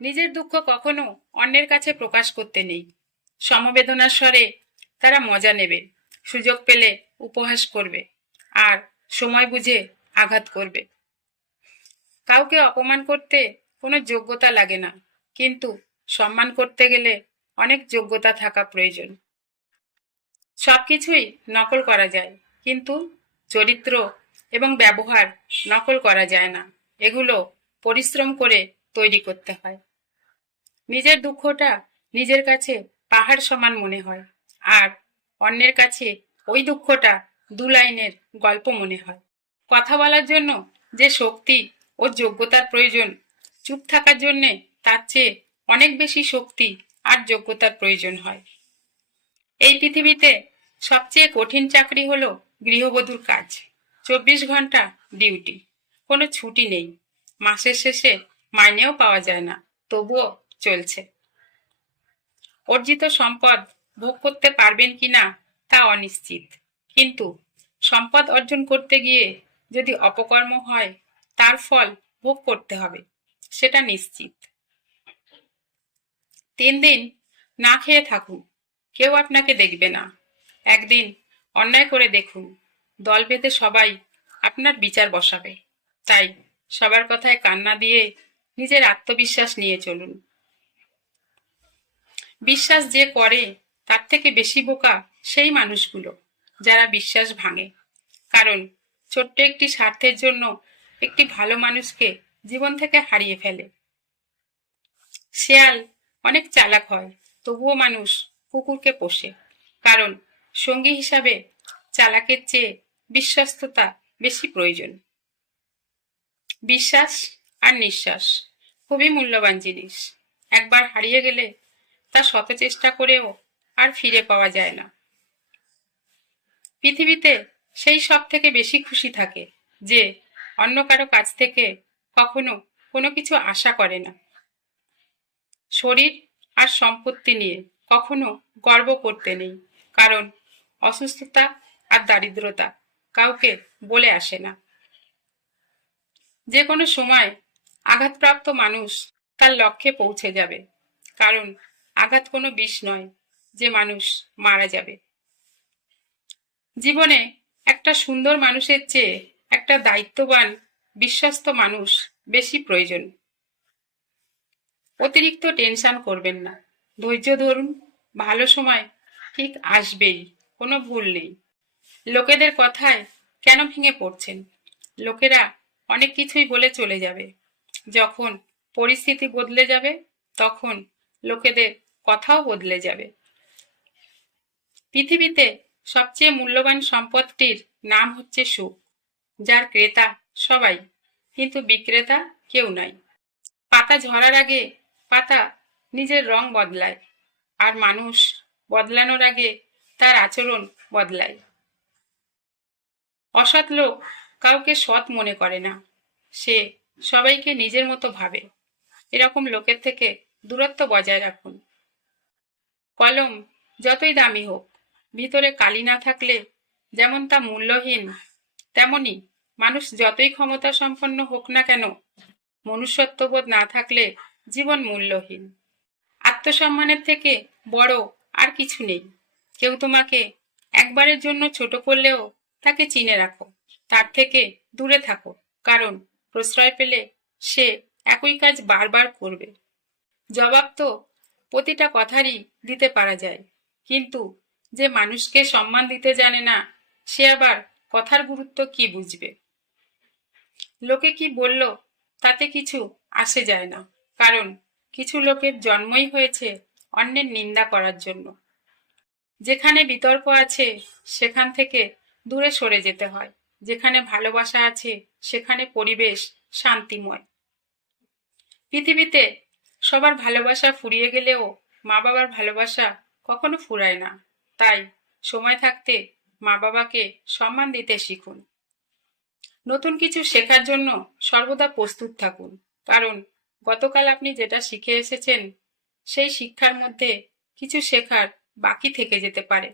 নিজের দুঃখ কখনো অন্যের কাছে প্রকাশ করতে নেই। সমবেদনার স্বরে তারা মজা নেবে, সুযোগ পেলে উপহাস করবে, আর সময় বুঝে আঘাত করবে। কাউকে অপমান করতে কোনো যোগ্যতা লাগে না, কিন্তু সম্মান করতে গেলে অনেক যোগ্যতা থাকা প্রয়োজন। সবকিছুই নকল করা যায়, কিন্তু চরিত্র এবং ব্যবহার নকল করা যায় না। এগুলো পরিশ্রম করে তৈরি করতে হয়। নিজের দুঃখটা নিজের কাছে পাহাড় সমান মনে হয়, আর অন্যের কাছে ওই দুঃখটা দু লাইনের গল্প মনে হয়। কথা বলার জন্য যে শক্তি ও যোগ্যতার প্রয়োজন, চুপ থাকার জন্যে তার চেয়ে অনেক বেশি শক্তি আর যোগ্যতার প্রয়োজন হয়। এই পৃথিবীতে সবচেয়ে কঠিন চাকরি হলো গৃহবধূর কাজ। 24 ঘন্টা ডিউটি, কোনো ছুটি নেই, মাসের শেষে মাইনেও পাওয়া যায় না, তবুও চলছে। অর্জিত সম্পদ ভোগ করতে পারবেন কিনা তা অনিশ্চিত, কিন্তু সম্পদ অর্জন করতে গিয়ে যদি অপকর্ম হয়, তার ফল ভোগ করতে হবে, সেটা নিশ্চিত। 3 দিন না খেয়ে থাকুন, কেউ আপনাকে দেখবে না। একদিন অন্যায় করে দেখুন, দল বেঁধে সবাই আপনার বিচার বসাবে। তাই সবার কথায় কান্না দিয়ে নিজের আত্মবিশ্বাস নিয়ে চলুন। বিশ্বাস যে করে তার থেকে বেশি বোকা সেই মানুষগুলো যারা বিশ্বাস ভাঙে। কারণ ছোট্ট একটি স্বার্থের জন্য একটি ভালো মানুষকে জীবন থেকে হারিয়ে ফেলে। শেয়াল অনেক চালাক হয়, তবুও মানুষ কুকুরকে পোষে, কারণ সঙ্গী হিসাবে চালাকের চেয়ে বিশ্বস্ততা বেশি প্রয়োজন। বিশ্বাস আর নিঃশ্বাস খুবই মূল্যবান জিনিস। একবার হারিয়ে গেলে তা শত চেষ্টা করেও আর ফিরে পাওয়া যায় না। পৃথিবীতে সেই সব থেকে বেশি খুশি থাকে যে অন্য কারো কাছ থেকে কখনো কোনো কিছু আশা করে না। শরীর আর সম্পত্তি নিয়ে কখনো গর্ব করতে নেই, কারণ অসুস্থতা আর দারিদ্রতা কাউকে বলে আসে না। যে কোনো সময় আঘাতপ্রাপ্ত মানুষ তার লক্ষ্যে পৌঁছে যাবে, কারণ আঘাত কোনো বিষ নয় যে মানুষ মারা যাবে। জীবনে একটা সুন্দর মানুষের চেয়ে একটা দায়িত্ববান বিশ্বস্ত মানুষ বেশি প্রয়োজন। অতিরিক্ত টেনশন করবেন না, ধৈর্য ধরুন, ভালো সময় ঠিক আসবেই, কোনো ভুল নেই। লোকেদের কথায় কেন ভেঙে পড়ছেন? লোকেরা অনেক কিছুই বলে চলে যাবে। যখন পরিস্থিতি বদলে যাবে, তখন লোকেদের কথাও বদলে যাবে। পৃথিবীতে সবচেয়ে মূল্যবান সম্পদটির নাম হচ্ছে সুখ, যার ক্রেতা সবাই, কিন্তু বিক্রেতা কেউ নাই। পাতা ঝরার আগে পাতা নিজের রং বদলায়, আর মানুষ বদলানোর আগে তার আচরণ বদলায়। অসৎ লোক কাউকে সৎ মনে করে না, সে সবাইকে নিজের মতো ভাবে। এরকম লোকের থেকে দূরত্ব বজায় রাখুন। কলম যতই দামি হোক, ভিতরে কালি না থাকলে যেমন তা মূল্যহীন, তেমনি মানুষ যতই ক্ষমতা সম্পন্ন হোক না কেন, মনুষ্যত্ববোধ না থাকলে জীবন মূল্যহীন। আত্মসম্মানের থেকে বড় আর কিছু নেই। কেউ তোমাকে একবারের জন্য ছোট করলেও তাকে চিনে রাখো, তার থেকে দূরে থাকো, কারণ প্রশ্রয় পেলে সে একই কাজ বারবার করবে। জবাব তো প্রতিটা কথারই দিতে পারা যায়, কিন্তু যে মানুষকে সম্মান দিতে জানে না, সে আবার কথার গুরুত্ব কি বুঝবে? লোকে কি বলল তাতে কিছু আসে যায় না, কারণ কিছু লোকের জন্মই হয়েছে অন্যের নিন্দা করার জন্য। যেখানে বিতর্ক আছে সেখান থেকে দূরে সরে যেতে হয়, যেখানে ভালোবাসা আছে সেখানে পরিবেশ শান্তিময়। পৃথিবীতে সবার ভালোবাসা ফুরিয়ে গেলেও মা বাবার ভালোবাসা কখনো ফুরায় না। তাই সময় থাকতে মা বাবাকে সম্মান দিতে শিখুন। নতুন কিছু শেখার জন্য সর্বদা প্রস্তুত থাকুন, কারণ গতকাল আপনি যেটা শিখে এসেছেন সেই শিক্ষার মধ্যে কিছু শেখার বাকি থেকে যেতে পারে।